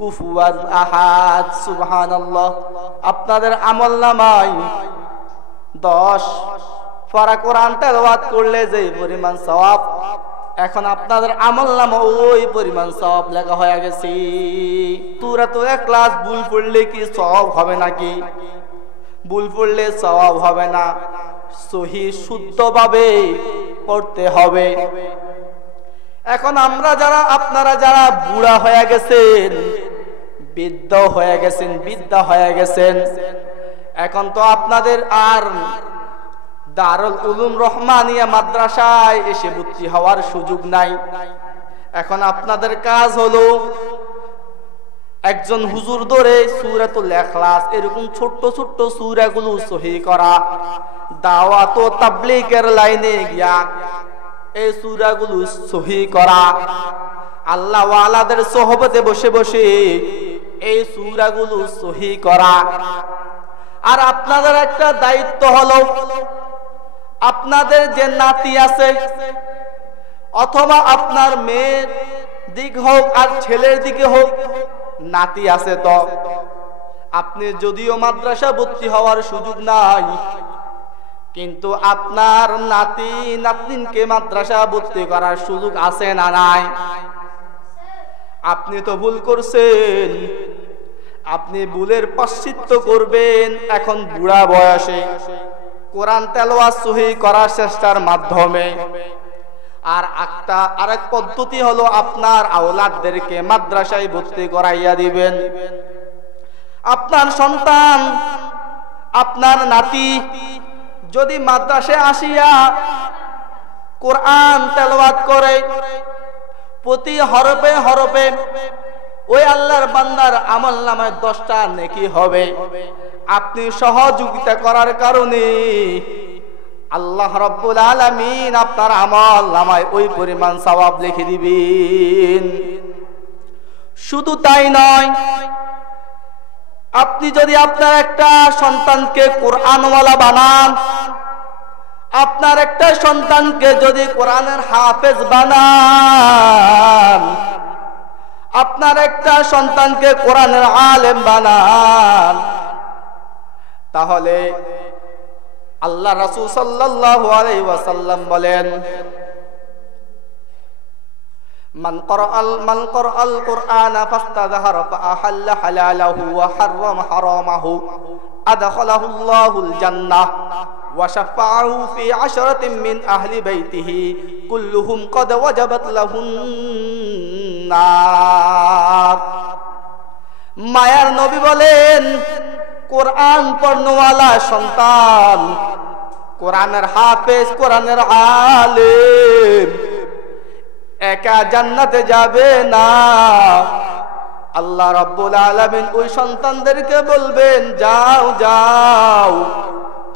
কুফুয়ান আহাদ। সুবহানাল্লাহ। আপনাদের আমলনামায় 10 পারা কোরআন তেলাওয়াত করলে যে পরিমাণ সওয়াব, এখন আপনাদের আমলনামা ওই পরিমাণ সওয়াব লেখা হয়ে গেছে। সূরাতুল ইখলাস ভুল পড়লে কি সওয়াব হবে নাকি? ভুল পড়লে সওয়াব হবে না, সহি শুদ্ধভাবে পড়তে হবে। এখন আমরা যারা, আপনারা যারা বুড়া হয়ে গেছেন, বৃদ্ধ হয়ে গেছেন, বৃদ্ধা হয়ে গেছেন, এখন তো আপনাদের আর দারুল উলুম রহমানিয়া মাদ্রাসায় এসে ভর্তি হওয়ার সুযোগ নাই। এখন আপনাদের কাজ হলো একজন হুজুর ধরে সূরাতুল ইখলাস এরকম ছোট্ট ছোট্ট সূরাগুলো সহি করা, দাওয়াত ও তাবলীগের লাইনে গিয়া এই সূরাগুলো সহি করা, আল্লাহ ওয়ালাদের সোহবতে বসে বসে এই সূরাগুলো সহি করা। আর আপনাদের একটা দায়িত্ব হলো, আপনাদের যে নাতি আছে অথবা আপনার মেয়ের দিক হোক আর ছেলের দিকে হোক, নাতি আছে তো আপনি যদিও মাদ্রাসা ভর্তি হওয়ার সুযোগ নাই, কিন্তু আপনার নাতি নাতনিকে মাদ্রাসা ভর্তি করার সুযোগ আছে না নাই? আপনি তো ভুল করছেন, আপনি ভুলের প্রায়শ্চিত্ত করবেন এখন বুড়া বয়সে কোরআন তেলাওয়াত সহি করার চেষ্টার মাধ্যমে। আর আরেক পদ্ধতি হলো আপনার আওলাদদেরকে মাদ্রাসায় ভর্তি করাইয়া দিবেন। আপনার সন্তান, আপনার নাতি যদি মাদ্রাসায় আসিয়া কোরআন তেলাওয়াত করে, প্রতি হরফে হরফে ওই আল্লাহর বান্দার আমলনামায় 10টা নেকি হবে। আপনি সহযোগিতা করার কারণে আল্লাহ রাব্বুল আলামিন আপনার আমলনামায় ওই পরিমাণ সওয়াব লিখে দিবেন। শুধু তাই নয়, আপনি যদি আপনার একটা সন্তানকে কোরআনওয়ালা বানান, আপনার একটা সন্তানকে যদি কোরআনের হাফেজ বানান, আপনার একটা সন্তানকে কোরআনের আলেম বানান, তাহলে আল্লাহ রাসূল সাল্লাল্লাহু আলাইহি ওয়াসাল্লাম বলেন, মান ক্বরাআল কুরআনা ফাস্তাযহারা ফাআহাল্লা হালালাহু ওয়া হাররামা হারামাহু আদখালাহুল্লাহুল জান্নাহ ওয়া শাফাআহু ফি 'আশরাতিন মিন আহলি বাইতিহি কুল্লুহুম ক্বাদ ওয়াজাবাত লাহুন নার। মায়ার নবী বলেন, কোরআন পড়নেওয়ালা সন্তান, কোরআনের হাফেজ, কোরআনের আলেম একা জান্নাতে যাবে না। আল্লাহ রাব্বুল আলামিন ওই সন্তানদেরকে বলবেন, যাও যাও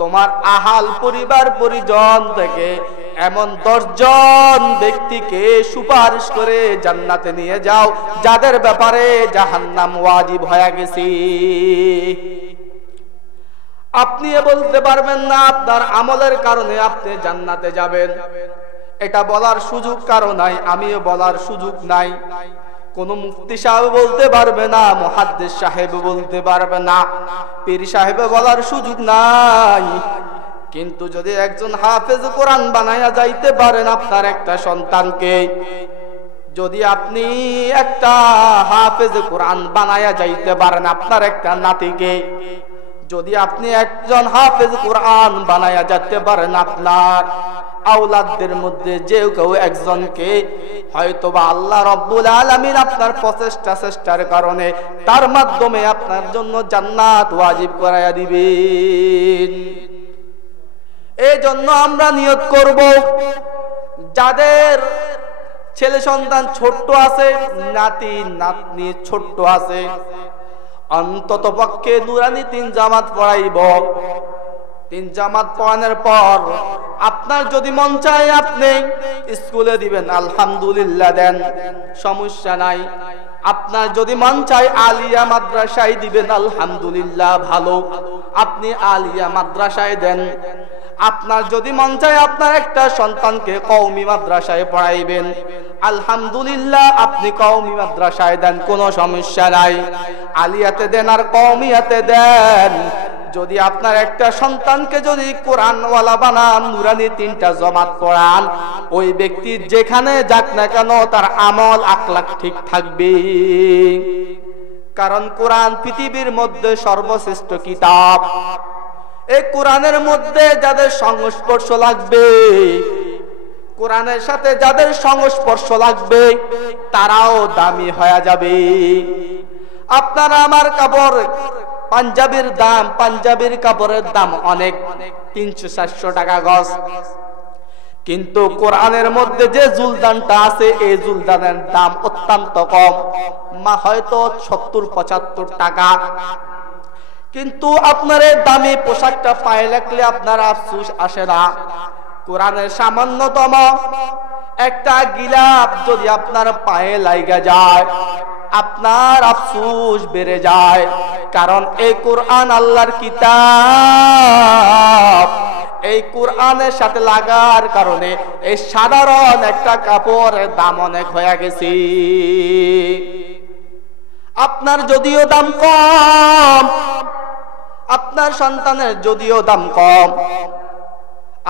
তোমার আহাল পরিবার পরিজন থেকে এমন 10 জন ব্যক্তিকে সুপারিশ করে জান্নাতে নিয়ে যাও, যাদের ব্যাপারে জাহান্নাম ওয়াজিব হয়ে গেছে। আপনি বলতে পারবেন না আপনার আমলের কারণে আপনি জান্নাতে যাবেন, এটা বলার সুযোগ কারো নাই, আমিও বলার সুযোগ নাই, কোন মুফতি সাহেব বলতে পারবে না, মুহাদ্দিস সাহেব বলতে পারবে না, পীর সাহেব বলার সুযোগ নাই। কিন্তু যদি একজন হাফেজ কোরআন বানায়া যাইতে পারেন আপনার একটা সন্তানকে, যদি আপনি একটা হাফেজ কোরআন বানায়া যাইতে পারেন আপনার একটা নাতিকে, যদি আপনি একজন হাফেজ কোরআন বানায়া যেতে পারেন আপনার আওলাদদের মধ্যে যে কেউ একজনকে, হয়তোবা আল্লাহ রাব্বুল আলামিন আপনার চেষ্টার কারণে তার মাধ্যমে আপনার জন্য জান্নাত ওয়াজিব করায়া দিবেন। এই জন্য আমরা নিয়ত করব, যাদের ছেলে সন্তান ছোট্ট আছে, নাতি নাতনি ছোট্ট আছে, অন্তত পক্ষে নুরানি 3 জামাত পড়াইব। 3 জামাত পড়ানোর পর আপনার যদি মন চায় আপনি স্কুলে দিবেন, আলহামদুলিল্লাহ দেন, সমস্যা নাই। আপনার যদি মন চায় আলিয়া মাদ্রাসায় দিবেন, আলহামদুলিল্লাহ ভালো, আপনি আলিয়া মাদ্রাসায় দেন। আপনার যদি মন চায় আপনার একটা সন্তানকে কওমি মাদ্রাসায় পড়াইবেন, আলহামদুলিল্লাহ আপনি কওমি মাদ্রাসায় দেন, কোনো সমস্যা নাই। আলিয়াতে দেন আর কওমিয়াতে দেন। যদি আপনার একটা সন্তানকে যদি কোরআনওয়ালা বানান, নুরানি 3টা জামাত পড়ান, ওই ব্যক্তি যেখানে যাক না কেন তার আমল আখলাক ঠিক থাকবে। কারণ কোরআন পৃথিবীর মধ্যে সর্বশ্রেষ্ঠ কিতাব। এই কোরআনের মধ্যে যাদের সংস্পর্শ লাগবে, কোরআনের সাথে যাদের সংস্পর্শ লাগবে, তারাও দামি হয়ে যাবে। আপনারা আমার কাপড় পাঞ্জাবির দাম, পাঞ্জাবির কাপড়ের দাম অনেক, 300-400 টাকা গজ, কিন্তু কোরআনের মধ্যে যে জুলদানটা আছে এই জুলদানের দাম অত্যন্ত কম, হয়তো 70-75 টাকা। কিন্তু আপনার এই দামি পোশাকটা পায়ে লাগলে আপনার আফসোস আসে না। কোরআনের সামান্যতম একটা গিলাপ যদি আপনার পায়ে লাগা যায়, আপনার আফসোস বেড়ে যায়। কারণ এই কোরআন আল্লাহর কিতাব, এই কোরআনের সাথে লাগার কারণে এই সাধারণ একটা কাপড়ের দাম অনেক হয়ে গেছে। আপনার যদিও দাম কম, আপনার সন্তানের যদিও দাম কম,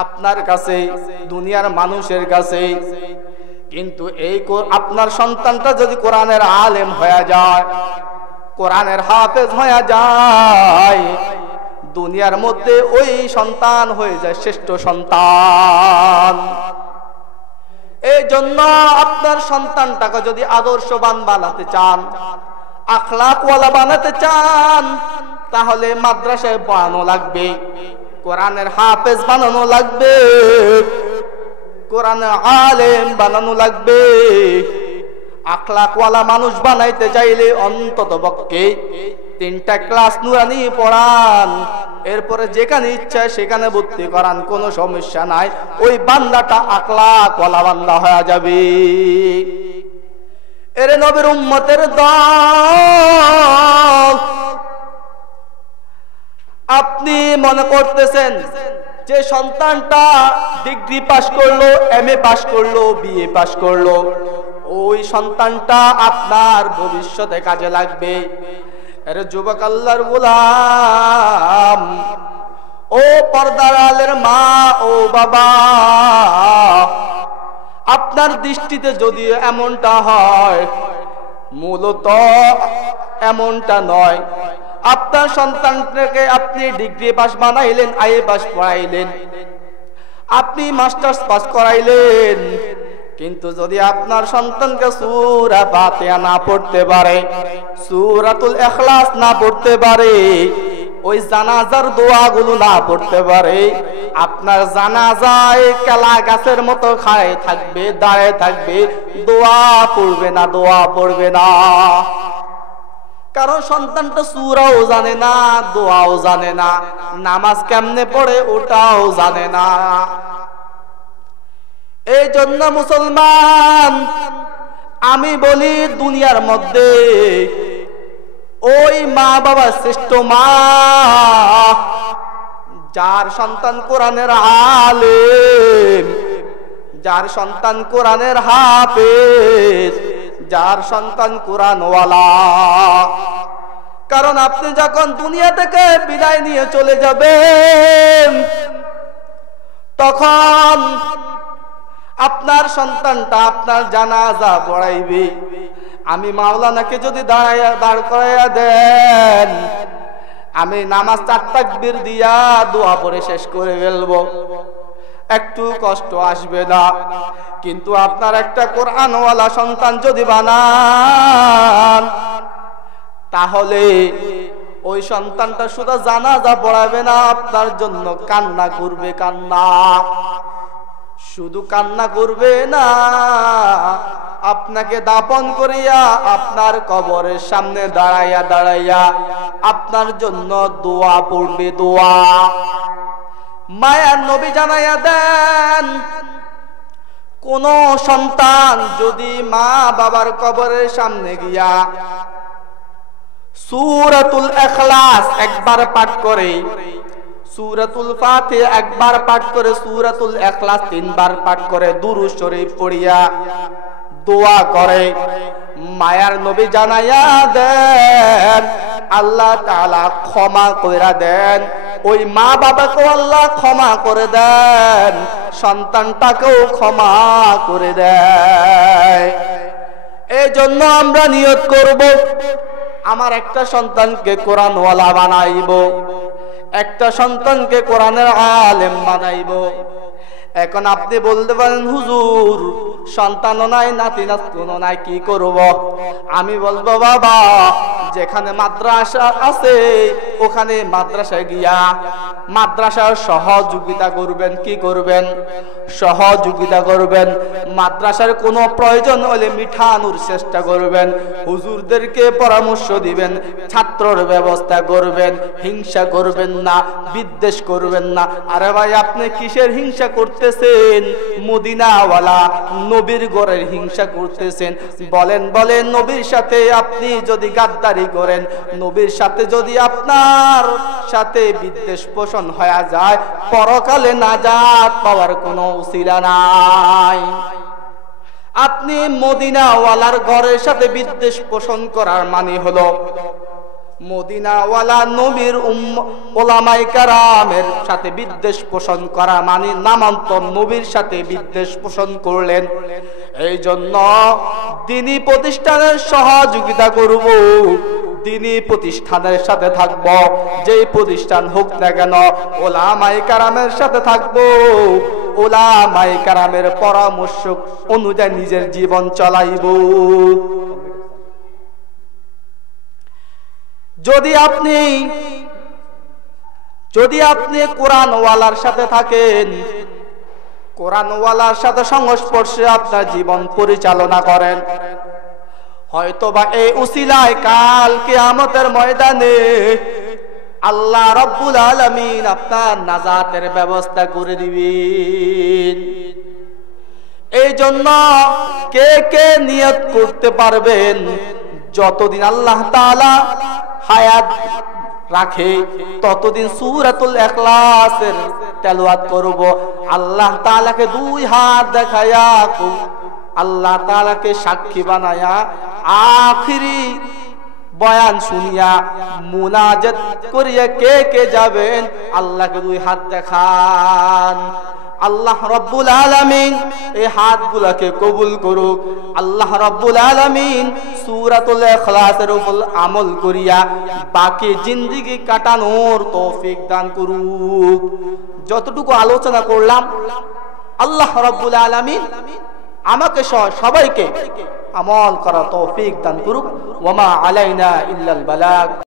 আপনার কাছে, দুনিয়ার মানুষের কাছে, কিন্তু এই আপনার সন্তানটা যদি কোরআনের আলেম হয়ে যায়, কোরআনের হাফেজ হয়ে যায়, দুনিয়ার মধ্যে ওই সন্তান হয়ে যায় শ্রেষ্ঠ সন্তান। এই জন্য আপনার সন্তানটাকে যদি আদর্শবান বানাতে চান, আখলাকওয়ালা বানাতে চান, তাহলে মাদ্রাসায় পড়ানো লাগবে, কোরআনের হাফেজ বানানো লাগবে, কোরআনের আলেম বানানো লাগবে। আখলাকওয়ালা মানুষ বানাইতে চাইলে অন্তত পক্ষে 3টা ক্লাস নুরানি পড়ান, এরপরে যেখানে ইচ্ছা সেখানে ভর্তি করান, কোনো সমস্যা নাই। ওই বান্দাটা আখলাকওয়ালা বান্দা হয়ে যাবে। এরে নবীর উম্মতের দল, আপনি মনে করতেছেন যে সন্তানটা ডিগ্রি পাস করলো, MA পাস করলো, BA পাস করলো, ওই সন্তানটা আপনার ভবিষ্যতে কাজে লাগবে। আরে যুবক আল্লাহর গোলাম, ও পর্দার আলের মা, ও বাবা, আপনার দৃষ্টিতে যদি এমনটা হয়, মূলত এমনটা নয়। আপনার সন্তানকে আপনি ডিগ্রি পাস বানাইলেন, IA পাস পড়াইলেন, আপনি মাস্টার্স পাস করাইলেন, কিন্তু যদি আপনার সন্তানকে সূরা ফাতিহা না পড়তে পারে, সূরাতুল ইখলাস না পড়তে পারে, ওই জানাজার দোয়াগুলো না পড়তে পারে, আপনার জানাজায় কেলা গাছের মতো খাড়ায় থাকবে, দাঁড়ায় থাকবে, দোয়া পড়বে না, দোয়া পড়বে না। কারণ সন্তানটা সূরাও জানে না, দোয়াও জানে না, নামাজ কেমনে পড়ে ওটাও জানে না। এই জন্য মুসলমান, আমি বলি দুনিয়ার মধ্যে ওই মা বাবা শ্রেষ্ঠ মা, যার সন্তান কোরআনের আলেম, যার সন্তান কোরআনের হাফেজ, যার সন্তান কোরআনওয়ালা। কারণ আপনি যখন দুনিয়া থেকে বিদায় নিয়ে চলে যাবেন, তখন আপনার সন্তানটা আপনার জানাজা পড়াইবে। আমি মাওলানাকে যদি দাঁড় করাইয়া দেন, আমি নামাজ 4 তাকবীর দিয়া দোয়া পড়ে শেষ করে ফেলবো, একটু কষ্ট আসবে না। কিন্তু আপনার একটা কোরআনওয়ালা সন্তান যদি বানান, তাহলে ওই সন্তানটা শুধু জানাজা পড়াবে না, আপনার জন্য কান্না করবে, কান্না, শুধু কান্না করবে না, আপনাকে দাফন করিয়া আপনার কবরের সামনে দাঁড়াইয়া দাঁড়াইয়া আপনার জন্য দোয়া পড়বে, দোয়া। মায়ার নবী জানাইয়া দেন, কোন সন্তান যদি মা বাবার কবরের সামনে গিয়া সূরাতুল ইখলাস একবার পাঠ করে, সূরাতুল ফাতিহা একবার পাঠ করে, সূরাতুল ইখলাস 3 বার পাঠ করে, দুরূদ শরীফ পড়িয়া দোয়া করে, মায়ার নবী জানাইয়া দেন, আল্লাহ তাআলা ক্ষমা কইরা দেন। ওই মা বাবাকেও আল্লাহ ক্ষমা করে দেন, সন্তানটাকেও ক্ষমা করে দেয়। এই জন্য আমরা নিয়ত করব, আমার একটা সন্তানকে কোরআনওয়ালা বানাইব, একটা সন্তানকে কোরআনের আলেম বানাইব। এখন আপনি বলতে পারেন, হুজুর সন্তানও নাই, নাতি নাতনিও নাই, কি করব? আমি বলবো, বাবা যেখানে মাদ্রাসা আছে ওখানে মাদ্রাসায় গিয়া মাদ্রাসার সহযোগিতা করবেন। কি করবেন? সহযোগিতা করবেন। মাদ্রাসার কোনো প্রয়োজন হলে মিঠানোর চেষ্টা করবেন, হুজুরদেরকে পরামর্শ দিবেন, ছাত্রর ব্যবস্থা করবেন। হিংসা করবেন না, বিদ্বেষ করবেন না। আরে ভাই আপনি কিসের হিংসা করতেছেন? মদিনাওয়ালা নবীর ঘরের হিংসা করতেছেন। বলেন বলেন, নবীর সাথে আপনি যদি গাদ্দারি করেন, নবীর সাথে যদি আপনার সাথে বিদ্বেষ পোষণ হয়ে যায়, পরকালে নাজাত পাওয়ার কোনো উসিলা নাই। আপনি মদিনাওয়ালার ঘরের সাথে বিদ্বেষ পোষণ করার মানে হলো মদিনাওয়ালা নবীর ওলামায়ে কেরামের সাথে বিদ্বেষ পোষণ করা, মানে নামান্তর নবীর সাথে বিদ্বেষ পোষণ করলেন। এই জন্য দ্বীনি প্রতিষ্ঠানের সহযোগিতা করব, দ্বীনি প্রতিষ্ঠানের সাথে থাকব, যেই প্রতিষ্ঠান হোক না কেন ওলামায়ে কেরামের সাথে থাকব, ওলামায়ে কেরামের পরামর্শ অনুযায়ী নিজের জীবন চালাইব। যদি আপনি কোরআনওয়ালার সাথে থাকেন, কোরআনওয়ালার সাথে সংস্পর্শে আপনার জীবন পরিচালনা করেন, হয়তোবা এই উসিলায় কাল কিয়ামতের ময়দানে আল্লাহ রাব্বুল আলামিন আপনার নাজাতের ব্যবস্থা করে দিবেন। এই জন্য কে কে নিয়ত করতে পারবেন, যতদিন আল্লাহ তাআলা হায়াত রাখে ততদিন সূরাতুল ইখলাসের তেলাওয়াত করব। আল্লাহ তাআলাকে দুই হাত দেখায়া, আল্লাহ তাআলাকে সাক্ষী বানায়া, আখিরি বয়ান শুনিয়া মুনাজাত করিয়া কে কে যাবেন, আল্লাহকে দুই হাত দেখান। আল্লাহ রাব্বুল আলামিন এই হাতগুলোকে কবুল করুক। আল্লাহ রাব্বুল আলামিন সূরাতুল ইখলাসের উপর আমল করিয়া বাকি জিন্দেগি কাটানোর তৌফিক দান করুক। যতটুকু আলোচনা করলাম আল্লাহ রাব্বুল আলামিন আমাকে সবাইকে আমল করার তৌফিক দান করুক। ওয়া মা আলাইনা ইল্লাল বালাগ।